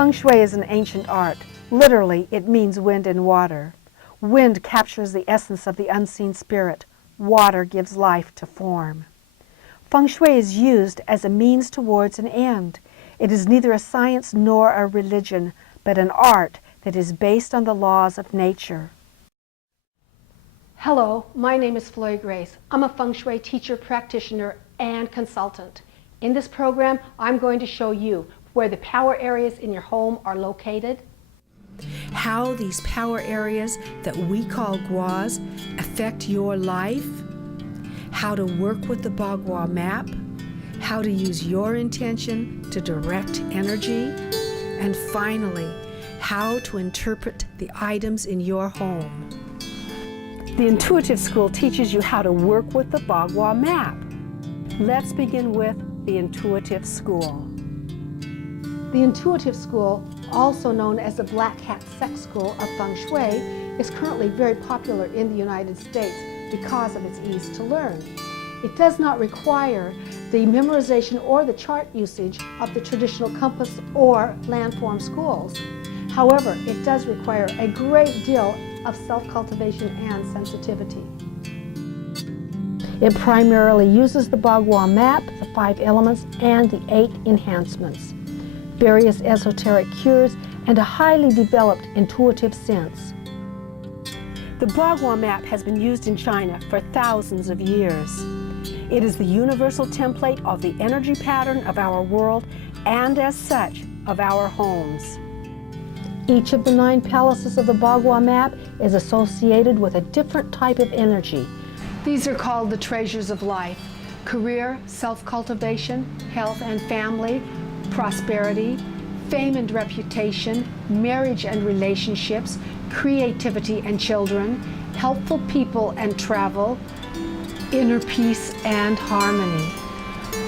Feng Shui is an ancient art. Literally, it means wind and water. Wind captures the essence of the unseen spirit. Water gives life to form. Feng Shui is used as a means towards an end. It is neither a science nor a religion, but an art that is based on the laws of nature. Hello, my name is Floy Grace. I'm a Feng Shui teacher, practitioner, and consultant. In this program, I'm going to show you where the power areas in your home are located, how these power areas that we call guas affect your life, how to work with the Bagua Map, how to use your intention to direct energy, and finally, how to interpret the items in your home. The Intuitive School teaches you how to work with the Bagua Map. Let's begin with the Intuitive School. The Intuitive School, also known as the Black Hat Sect School of Feng Shui, is currently very popular in the United States because of its ease to learn. It does not require the memorization or the chart usage of the traditional compass or landform schools. However, it does require a great deal of self-cultivation and sensitivity. It primarily uses the Bagua Map, the 5 elements, and the 8 enhancements, various esoteric cures, and a highly developed intuitive sense. The Bagua Map has been used in China for thousands of years. It is the universal template of the energy pattern of our world and, as such, of our homes. Each of the 9 palaces of the Bagua Map is associated with a different type of energy. These are called the treasures of life: career, self-cultivation, health and family, prosperity, fame and reputation, marriage and relationships, creativity and children, helpful people and travel, inner peace and harmony.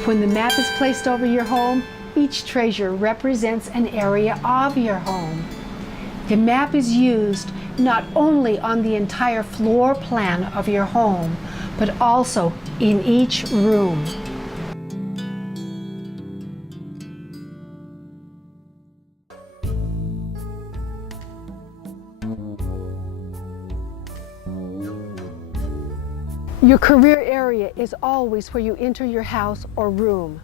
When the map is placed over your home, each treasure represents an area of your home. The map is used not only on the entire floor plan of your home, but also in each room. Your career area is always where you enter your house or room.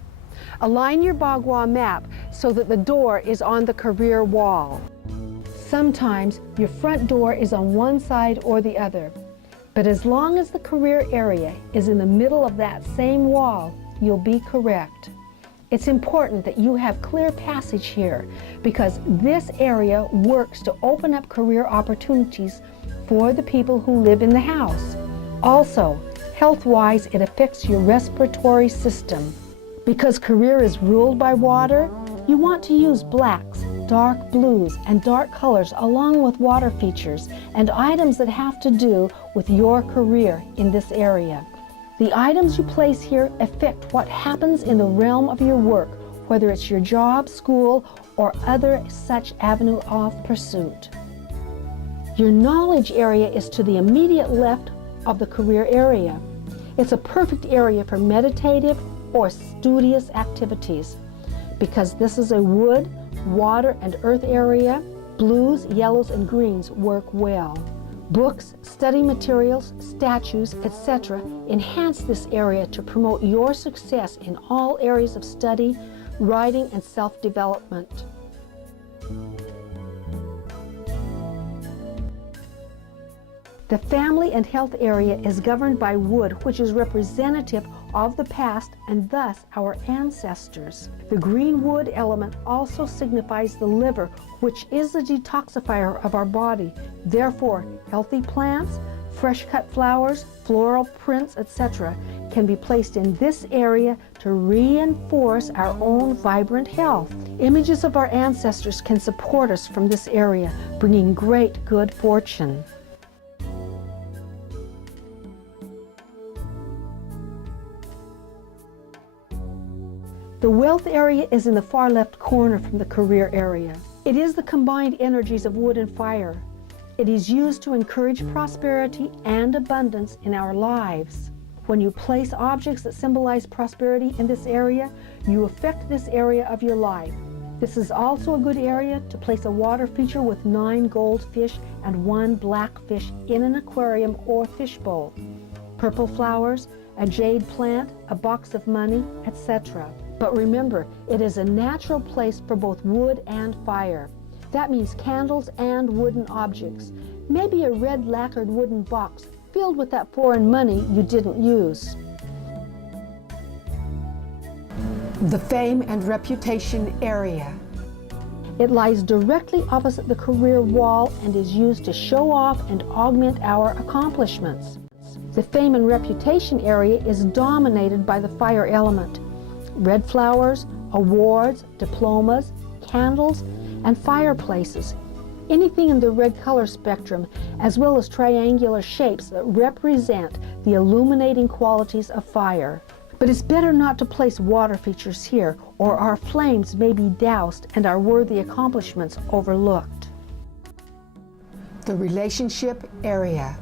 Align your Bagua Map so that the door is on the career wall. Sometimes your front door is on one side or the other, but as long as the career area is in the middle of that same wall, you'll be correct. It's important that you have clear passage here because this area works to open up career opportunities for the people who live in the house. Also, health-wise, it affects your respiratory system. Because career is ruled by water, you want to use blacks, dark blues, and dark colors along with water features and items that have to do with your career in this area. The items you place here affect what happens in the realm of your work, whether it's your job, school, or other such avenue of pursuit. Your knowledge area is to the immediate left of the career area. It's a perfect area for meditative or studious activities. Because this is a wood, water, and earth area, blues, yellows, and greens work well. Books, study materials, statues, etc. enhance this area to promote your success in all areas of study, writing, and self-development. The family and health area is governed by wood, which is representative of the past and thus our ancestors. The green wood element also signifies the liver, which is the detoxifier of our body. Therefore, healthy plants, fresh cut flowers, floral prints, etc. can be placed in this area to reinforce our own vibrant health. Images of our ancestors can support us from this area, bringing great good fortune. The wealth area is in the far left corner from the career area. It is the combined energies of wood and fire. It is used to encourage prosperity and abundance in our lives. When you place objects that symbolize prosperity in this area, you affect this area of your life. This is also a good area to place a water feature with 9 goldfish and 1 blackfish in an aquarium or fishbowl, purple flowers, a jade plant, a box of money, etc. But remember, it is a natural place for both wood and fire. That means candles and wooden objects. Maybe a red lacquered wooden box filled with that foreign money you didn't use. The fame and reputation area. It lies directly opposite the career wall and is used to show off and augment our accomplishments. The fame and reputation area is dominated by the fire element. Red flowers, awards, diplomas, candles, and fireplaces. Anything in the red color spectrum, as well as triangular shapes that represent the illuminating qualities of fire. But it's better not to place water features here, or our flames may be doused and our worthy accomplishments overlooked. The relationship area.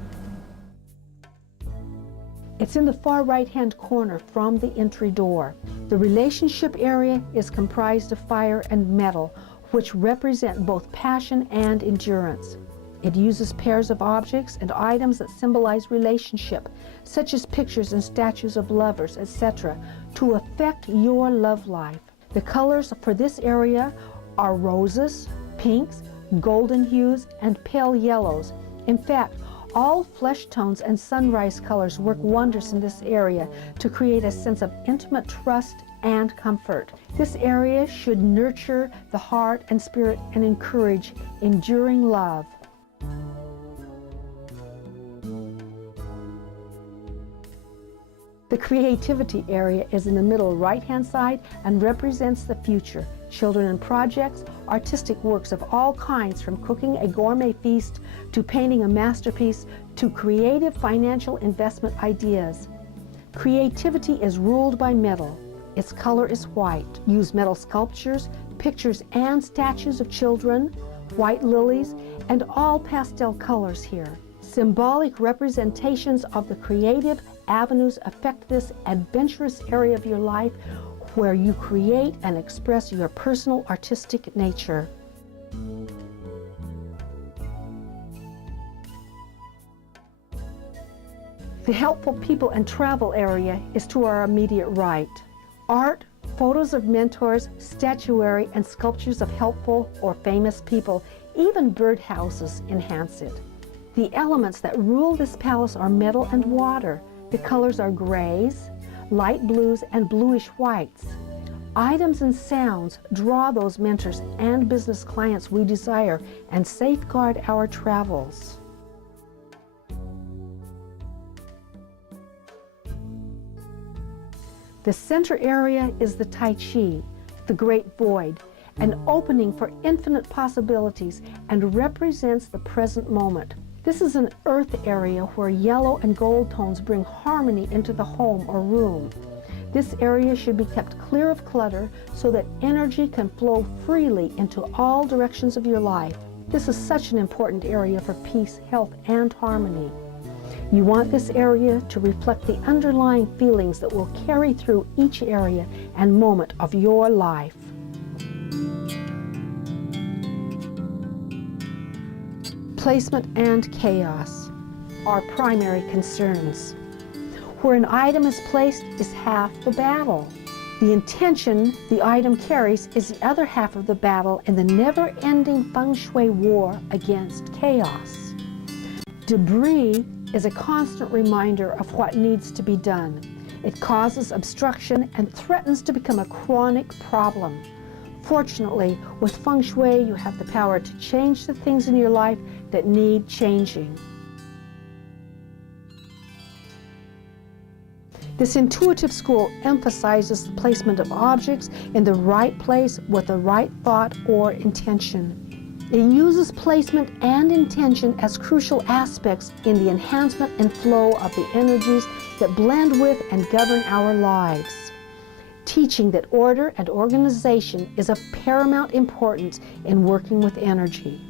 It's in the far right-hand corner from the entry door. The relationship area is comprised of fire and metal, which represent both passion and endurance. It uses pairs of objects and items that symbolize relationship, such as pictures and statues of lovers, etc., to affect your love life. The colors for this area are roses, pinks, golden hues, and pale yellows. In fact, all flesh tones and sunrise colors work wonders in this area to create a sense of intimate trust and comfort. This area should nurture the heart and spirit and encourage enduring love. The creativity area is in the middle right-hand side and represents the future. Children and projects, artistic works of all kinds, from cooking a gourmet feast to painting a masterpiece to creative financial investment ideas. Creativity is ruled by metal. Its color is white. Use metal sculptures, pictures and statues of children, white lilies, and all pastel colors here. Symbolic representations of the creative avenues affect this adventurous area of your life where you create and express your personal artistic nature. The helpful people and travel area is to our immediate right. Art, photos of mentors, statuary, and sculptures of helpful or famous people, even birdhouses enhance it. The elements that rule this palace are metal and water. The colors are grays, light blues, and bluish whites. Items and sounds draw those mentors and business clients we desire and safeguard our travels. The center area is the Tai Chi, the great void, an opening for infinite possibilities, and represents the present moment. This is an earth area where yellow and gold tones bring harmony into the home or room. This area should be kept clear of clutter so that energy can flow freely into all directions of your life. This is such an important area for peace, health, and harmony. You want this area to reflect the underlying feelings that will carry through each area and moment of your life. Placement and chaos are primary concerns. Where an item is placed is half the battle. The intention the item carries is the other half of the battle in the never-ending Feng Shui war against chaos. Debris is a constant reminder of what needs to be done. It causes obstruction and threatens to become a chronic problem. Fortunately, with Feng Shui, you have the power to change the things in your life that need changing. This intuitive school emphasizes the placement of objects in the right place with the right thought or intention. It uses placement and intention as crucial aspects in the enhancement and flow of the energies that blend with and govern our lives, teaching that order and organization is of paramount importance in working with energy.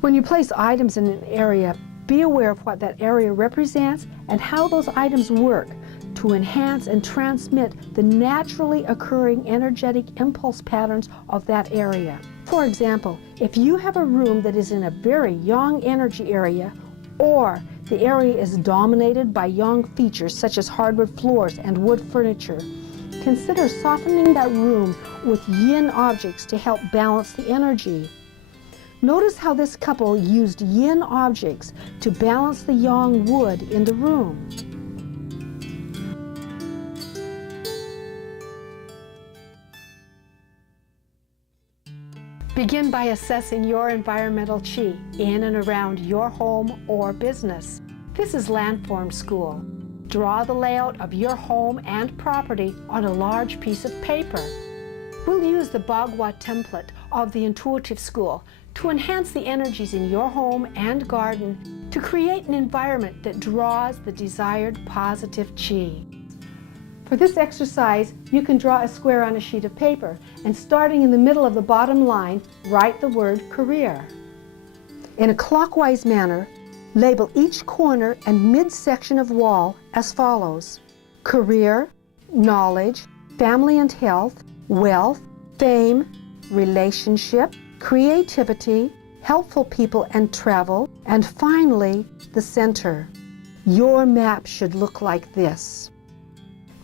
When you place items in an area, be aware of what that area represents and how those items work to enhance and transmit the naturally occurring energetic impulse patterns of that area. For example, if you have a room that is in a very yang energy area, or the area is dominated by yang features such as hardwood floors and wood furniture, consider softening that room with yin objects to help balance the energy. Notice how this couple used yin objects to balance the yang wood in the room. Begin by assessing your environmental chi in and around your home or business. This is Landform School. Draw the layout of your home and property on a large piece of paper. We'll use the Bagua template of the Intuitive School to enhance the energies in your home and garden to create an environment that draws the desired positive chi. For this exercise, you can draw a square on a sheet of paper and starting in the middle of the bottom line, write the word career. In a clockwise manner, label each corner and midsection of wall as follows: career, knowledge, family and health, wealth, fame, relationship, creativity, helpful people and travel, and finally, the center. Your map should look like this.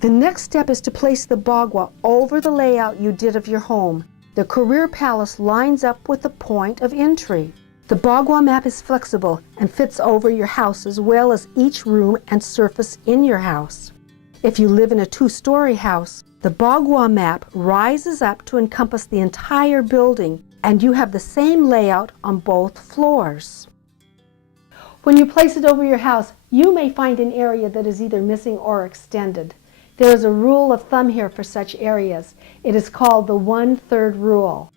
The next step is to place the Bagua over the layout you did of your home. The career palace lines up with the point of entry. The Bagua map is flexible and fits over your house as well as each room and surface in your house. If you live in a two-story house, the Bagua map rises up to encompass the entire building, and you have the same layout on both floors. When you place it over your house, you may find an area that is either missing or extended. There is a rule of thumb here for such areas. It is called the 1/3 rule.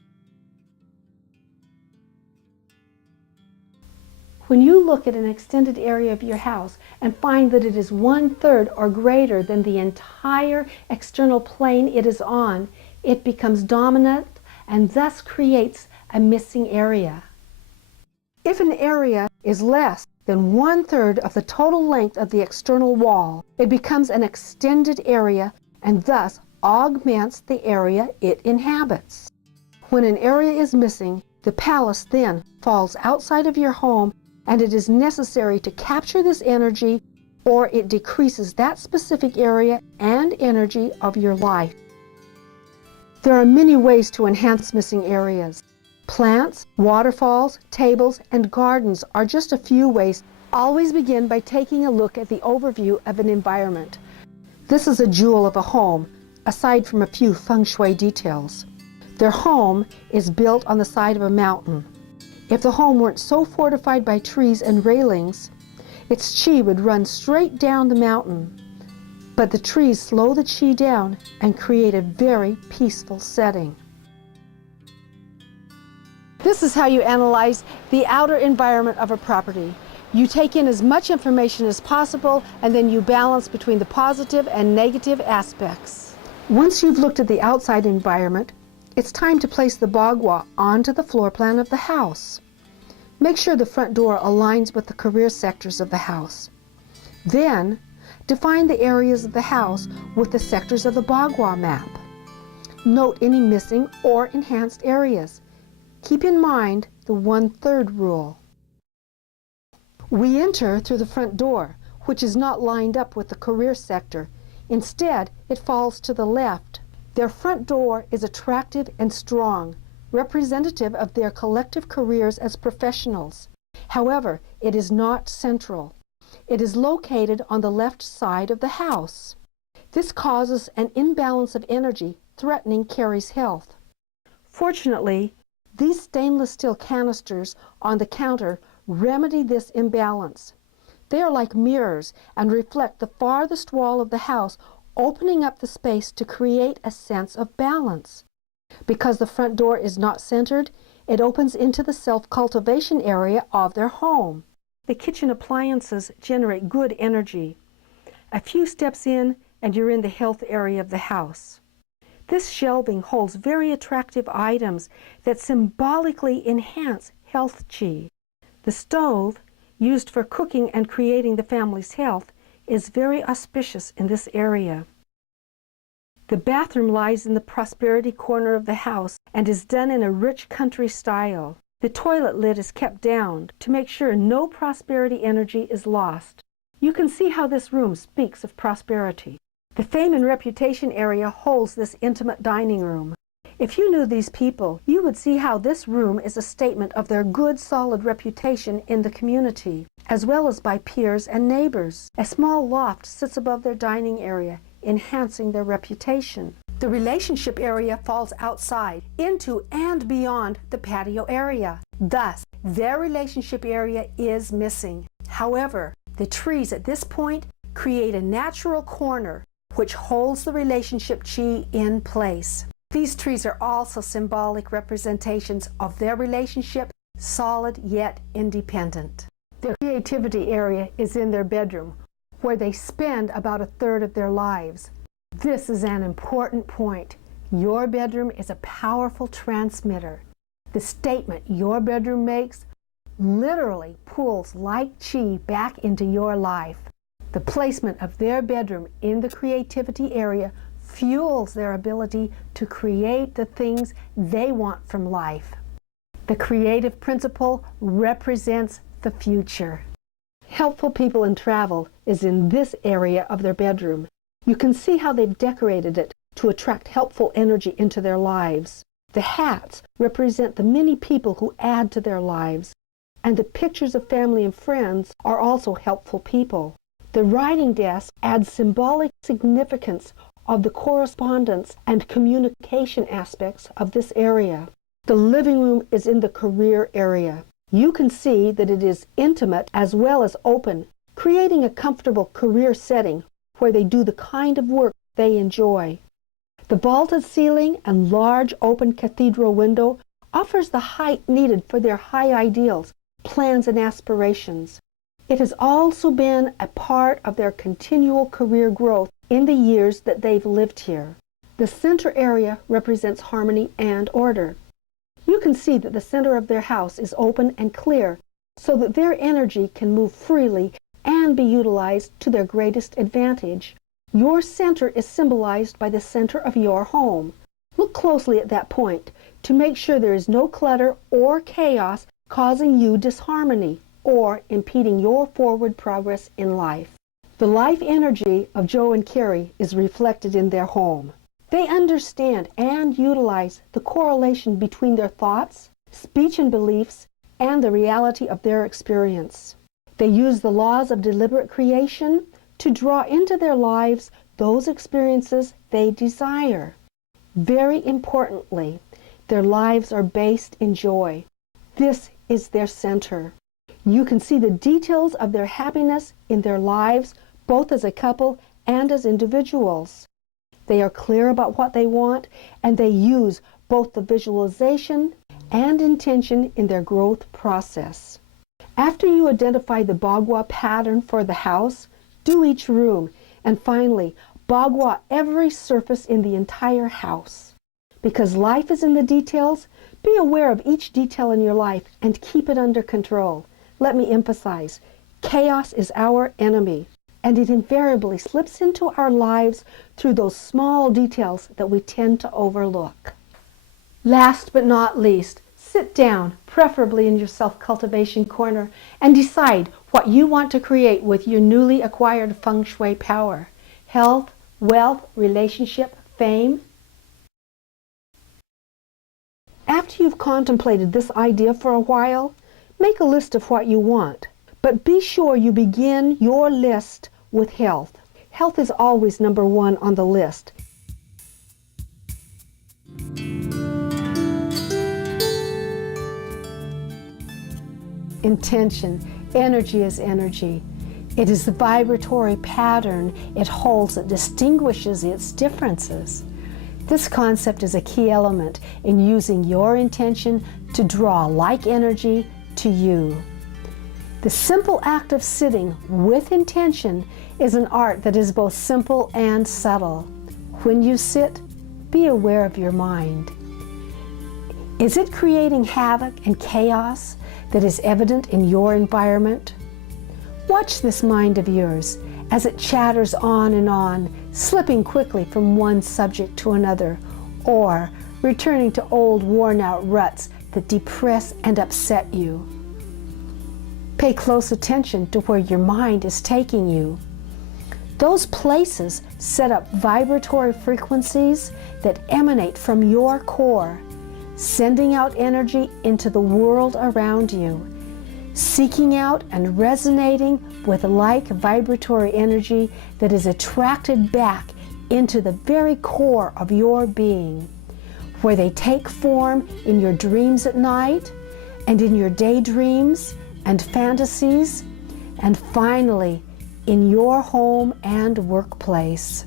When you look at an extended area of your house and find that it is 1/3 or greater than the entire external plane it is on, it becomes dominant and thus creates a missing area. If an area is less than 1/3 of the total length of the external wall, it becomes an extended area and thus augments the area it inhabits. When an area is missing, the palace then falls outside of your home, and it is necessary to capture this energy or it decreases that specific area and energy of your life. There are many ways to enhance missing areas. Plants, waterfalls, tables, and gardens are just a few ways. Always begin by taking a look at the overview of an environment. This is a jewel of a home, aside from a few Feng Shui details. Their home is built on the side of a mountain. If the home weren't so fortified by trees and railings, its chi would run straight down the mountain. But the trees slow the chi down and create a very peaceful setting. This is how you analyze the outer environment of a property. You take in as much information as possible, and then you balance between the positive and negative aspects. Once you've looked at the outside environment, it's time to place the Bagua onto the floor plan of the house. Make sure the front door aligns with the career sectors of the house. Then, define the areas of the house with the sectors of the Bagua map. Note any missing or enhanced areas. Keep in mind the 1/3 rule. We enter through the front door, which is not lined up with the career sector. Instead, it falls to the left. Their front door is attractive and strong, representative of their collective careers as professionals. However, it is not central. It is located on the left side of the house. This causes an imbalance of energy, threatening Carrie's health. Fortunately, these stainless steel canisters on the counter remedy this imbalance. They are like mirrors and reflect the farthest wall of the house, opening up the space to create a sense of balance. Because the front door is not centered, it opens into the self-cultivation area of their home. The kitchen appliances generate good energy. A few steps in, and you're in the health area of the house. This shelving holds very attractive items that symbolically enhance health chi. The stove, used for cooking and creating the family's health, is very auspicious in this area. The bathroom lies in the prosperity corner of the house and is done in a rich country style. The toilet lid is kept down to make sure no prosperity energy is lost. You can see how this room speaks of prosperity. The fame and reputation area holds this intimate dining room. If you knew these people, you would see how this room is a statement of their good, solid reputation in the community, as well as by peers and neighbors. A small loft sits above their dining area, enhancing their reputation. The relationship area falls outside, into and beyond the patio area. Thus, their relationship area is missing. However, the trees at this point create a natural corner which holds the relationship chi in place. These trees are also symbolic representations of their relationship, solid yet independent. Their creativity area is in their bedroom, where they spend about 1/3 of their lives. This is an important point. Your bedroom is a powerful transmitter. The statement your bedroom makes literally pulls like chi back into your life. The placement of their bedroom in the creativity area fuels their ability to create the things they want from life. The creative principle represents the future. Helpful people in travel is in this area of their bedroom. You can see how they've decorated it to attract helpful energy into their lives. The hats represent the many people who add to their lives, and the pictures of family and friends are also helpful people. The writing desk adds symbolic significance of the correspondence and communication aspects of this area. The living room is in the career area. You can see that it is intimate as well as open, creating a comfortable career setting where they do the kind of work they enjoy. The vaulted ceiling and large open cathedral window offers the height needed for their high ideals, plans, and aspirations. It has also been a part of their continual career growth in the years that they've lived here. The center area represents harmony and order. You can see that the center of their house is open and clear so that their energy can move freely and be utilized to their greatest advantage. Your center is symbolized by the center of your home. Look closely at that point to make sure there is no clutter or chaos causing you disharmony or impeding your forward progress in life. The life energy of Joe and Carrie is reflected in their home. They understand and utilize the correlation between their thoughts, speech, and beliefs and the reality of their experience. They use the laws of deliberate creation to draw into their lives those experiences they desire. Very importantly, their lives are based in joy. This is their center. You can see the details of their happiness in their lives, both as a couple and as individuals. They are clear about what they want, and they use both the visualization and intention in their growth process. After you identify the Bagua pattern for the house, do each room, and finally, Bagua every surface in the entire house. Because life is in the details, be aware of each detail in your life and keep it under control. Let me emphasize, chaos is our enemy, and it invariably slips into our lives through those small details that we tend to overlook. Last but not least, sit down, preferably in your self-cultivation corner, and decide what you want to create with your newly acquired Feng Shui power. Health, wealth, relationship, fame. After you've contemplated this idea for a while, make a list of what you want. But be sure you begin your list with health. Health is always number one on the list. Intention. Energy is energy. It is the vibratory pattern it holds that distinguishes its differences. This concept is a key element in using your intention to draw like energy to you. The simple act of sitting with intention is an art that is both simple and subtle. When you sit, be aware of your mind. Is it creating havoc and chaos that is evident in your environment? Watch this mind of yours as it chatters on, slipping quickly from one subject to another, or returning to old worn-out ruts that depress and upset you. Pay close attention to where your mind is taking you. Those places set up vibratory frequencies that emanate from your core, sending out energy into the world around you, seeking out and resonating with like vibratory energy that is attracted back into the very core of your being, where they take form in your dreams at night and in your daydreams and fantasies, and finally in your home and workplace,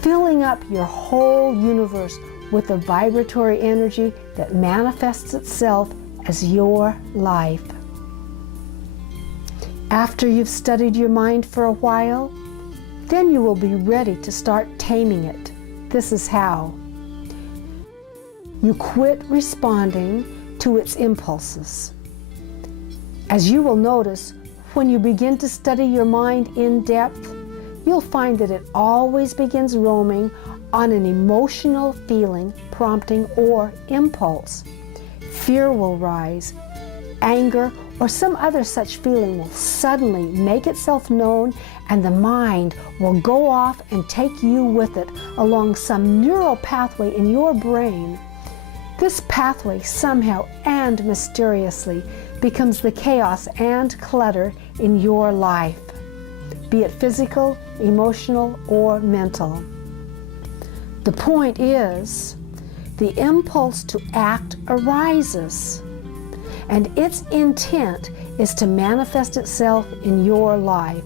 filling up your whole universe with the vibratory energy that manifests itself as your life. After you've studied your mind for a while, then you will be ready to start taming it. This is how. You quit responding to its impulses. As you will notice, when you begin to study your mind in depth, you'll find that it always begins roaming on an emotional feeling, prompting, or impulse. Fear will rise, anger, or some other such feeling will suddenly make itself known, and the mind will go off and take you with it along some neural pathway in your brain. This pathway somehow and mysteriously becomes the chaos and clutter in your life, be it physical, emotional, or mental. The point is, the impulse to act arises, and its intent is to manifest itself in your life.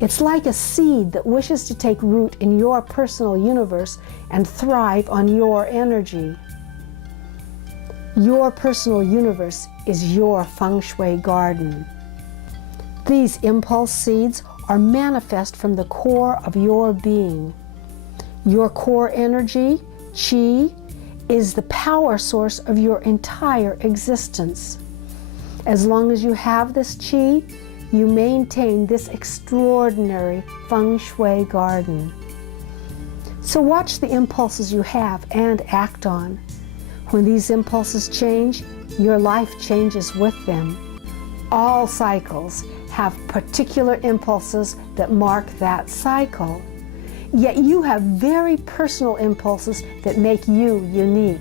It's like a seed that wishes to take root in your personal universe and thrive on your energy. Your personal universe is your Feng Shui garden. These impulse seeds are manifest from the core of your being. Your core energy, Qi, is the power source of your entire existence. As long as you have this Qi, you maintain this extraordinary Feng Shui garden. So watch the impulses you have and act on. When these impulses change, your life changes with them. All cycles have particular impulses that mark that cycle. Yet you have very personal impulses that make you unique.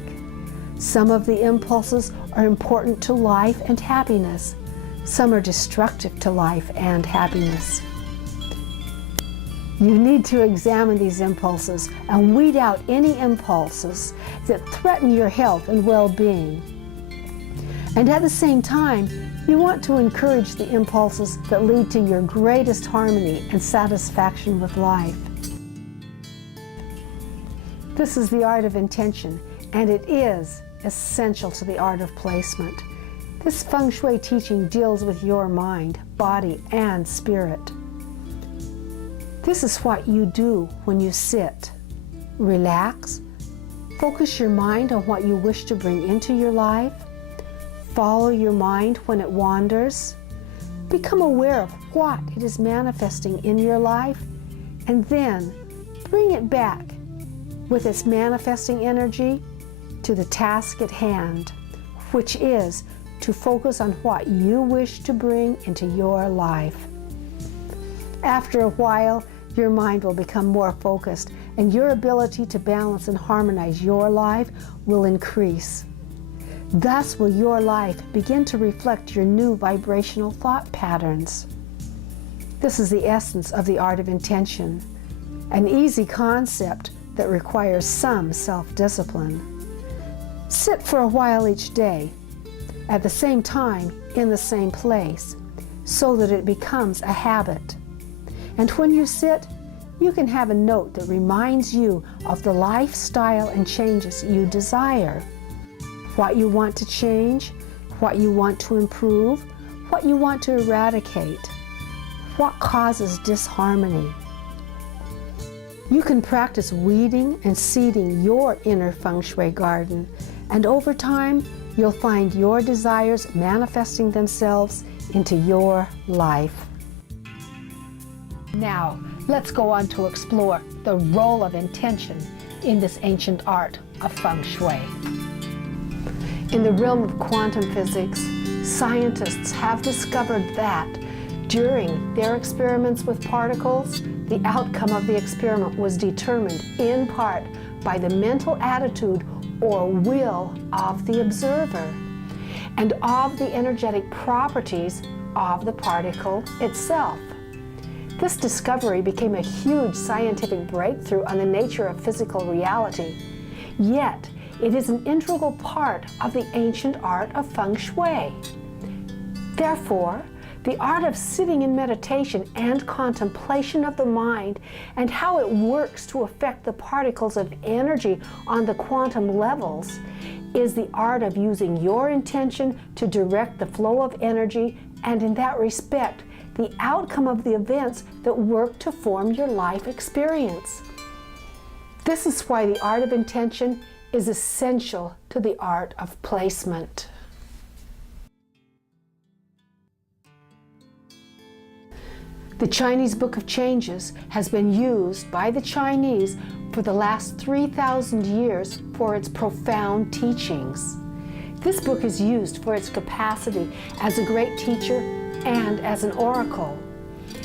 Some of the impulses are important to life and happiness. Some are destructive to life and happiness. You need to examine these impulses and weed out any impulses that threaten your health and well-being. And at the same time, you want to encourage the impulses that lead to your greatest harmony and satisfaction with life. This is the art of intention, and it is essential to the art of placement. This Feng Shui teaching deals with your mind, body, and spirit. This is what you do when you sit. Relax, focus your mind on what you wish to bring into your life, follow your mind when it wanders, become aware of what it is manifesting in your life, and then bring it back with its manifesting energy to the task at hand, which is to focus on what you wish to bring into your life. After a while, your mind will become more focused, and your ability to balance and harmonize your life will increase. Thus will your life begin to reflect your new vibrational thought patterns. This is the essence of the art of intention, an easy concept that requires some self-discipline. Sit for a while each day, at the same time, in the same place, so that it becomes a habit. And when you sit, you can have a note that reminds you of the lifestyle and changes you desire, what you want to change, what you want to improve, what you want to eradicate, what causes disharmony. You can practice weeding and seeding your inner Feng Shui garden, and over time, you'll find your desires manifesting themselves into your life. Now, let's go on to explore the role of intention in this ancient art of Feng Shui. In the realm of quantum physics, scientists have discovered that during their experiments with particles, the outcome of the experiment was determined in part by the mental attitude or will of the observer and of the energetic properties of the particle itself. This discovery became a huge scientific breakthrough on the nature of physical reality, yet it is an integral part of the ancient art of Feng Shui. Therefore, the art of sitting in meditation and contemplation of the mind and how it works to affect the particles of energy on the quantum levels is the art of using your intention to direct the flow of energy and, in that respect, the outcome of the events that work to form your life experience. This is why the art of intention is essential to the art of placement. The Chinese Book of Changes has been used by the Chinese for the last 3,000 years for its profound teachings. This book is used for its capacity as a great teacher and as an oracle.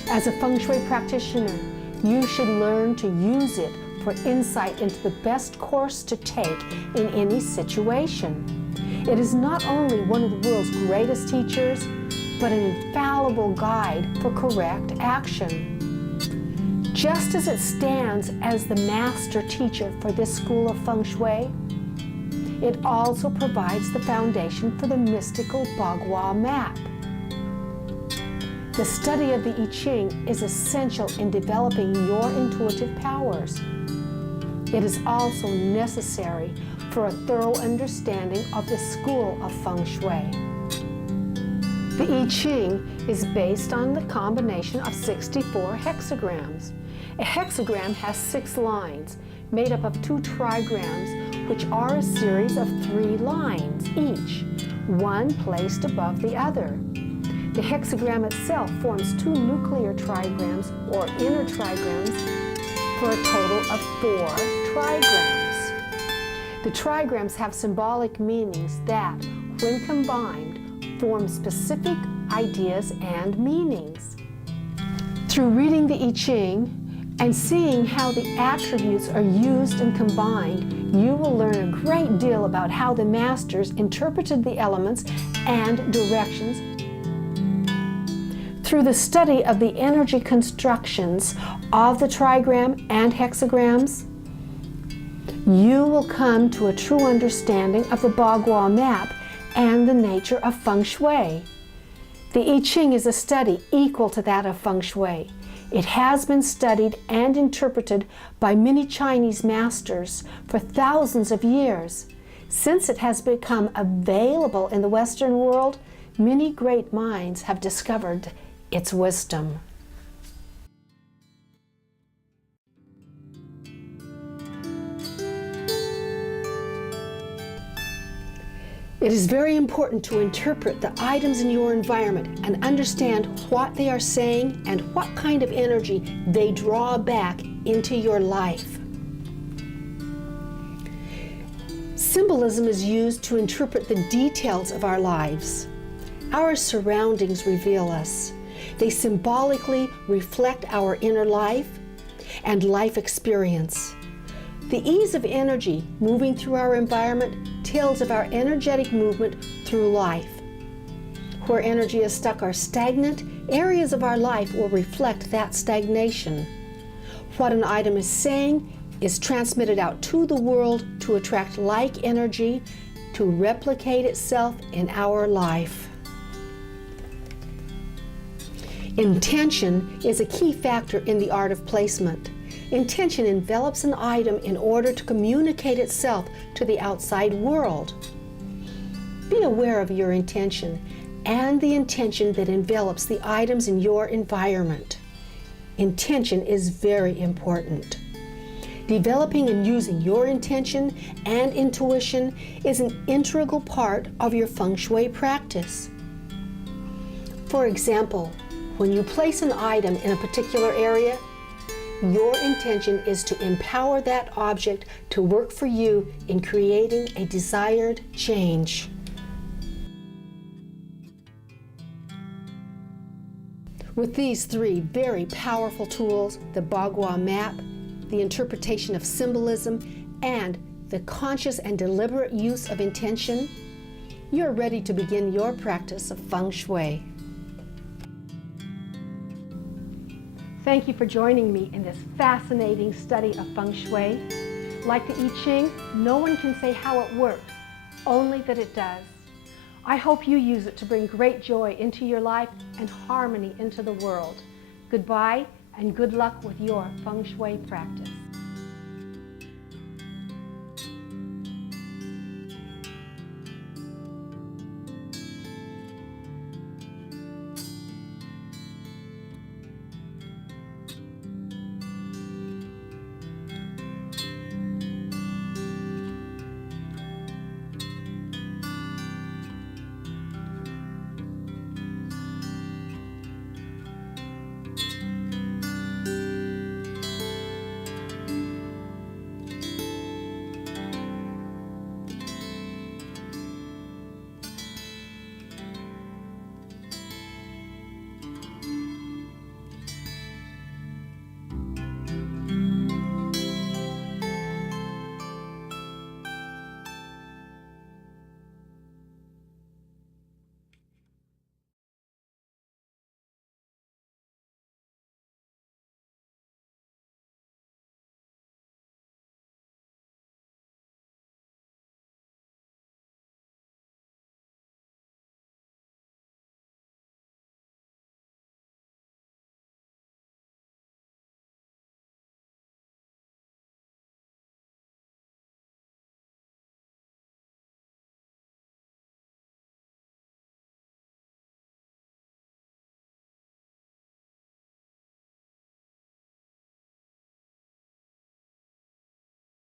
As a Feng Shui practitioner, you should learn to use it for insight into the best course to take in any situation. It is not only one of the world's greatest teachers, but an infallible guide for correct action. Just as it stands as the master teacher for this school of Feng Shui, it also provides the foundation for the mystical Bagua Map. The study of the I Ching is essential in developing your intuitive powers. It is also necessary for a thorough understanding of the school of Feng Shui. The I Ching is based on the combination of 64 hexagrams. A hexagram has 6 lines, made up of 2 trigrams, which are a series of 3 lines each, one placed above the other. The hexagram itself forms 2 nuclear trigrams, or inner trigrams, for a total of 4 trigrams. The trigrams have symbolic meanings that, when combined, form specific ideas and meanings. Through reading the I Ching and seeing how the attributes are used and combined, you will learn a great deal about how the masters interpreted the elements and directions. Through the study of the energy constructions of the trigram and hexagrams, you will come to a true understanding of the Bagua Map and the nature of Feng Shui. The I Ching is a study equal to that of Feng Shui. It has been studied and interpreted by many Chinese masters for thousands of years. Since it has become available in the Western world, many great minds have discovered its wisdom. It is very important to interpret the items in your environment and understand what they are saying and what kind of energy they draw back into your life. Symbolism is used to interpret the details of our lives. Our surroundings reveal us. They symbolically reflect our inner life and life experience. The ease of energy moving through our environment tells of our energetic movement through life. Where energy is stuck or stagnant, areas of our life will reflect that stagnation. What an item is saying is transmitted out to the world to attract like energy to replicate itself in our life. Intention is a key factor in the art of placement. Intention envelops an item in order to communicate itself to the outside world. Be aware of your intention and the intention that envelops the items in your environment. Intention is very important. Developing and using your intention and intuition is an integral part of your Feng Shui practice. For example, when you place an item in a particular area, your intention is to empower that object to work for you in creating a desired change. With these three very powerful tools, the Bagua Map, the interpretation of symbolism, and the conscious and deliberate use of intention, you're ready to begin your practice of Feng Shui. Thank you for joining me in this fascinating study of Feng Shui. Like the I Ching, no one can say how it works, only that it does. I hope you use it to bring great joy into your life and harmony into the world. Goodbye and good luck with your Feng Shui practice.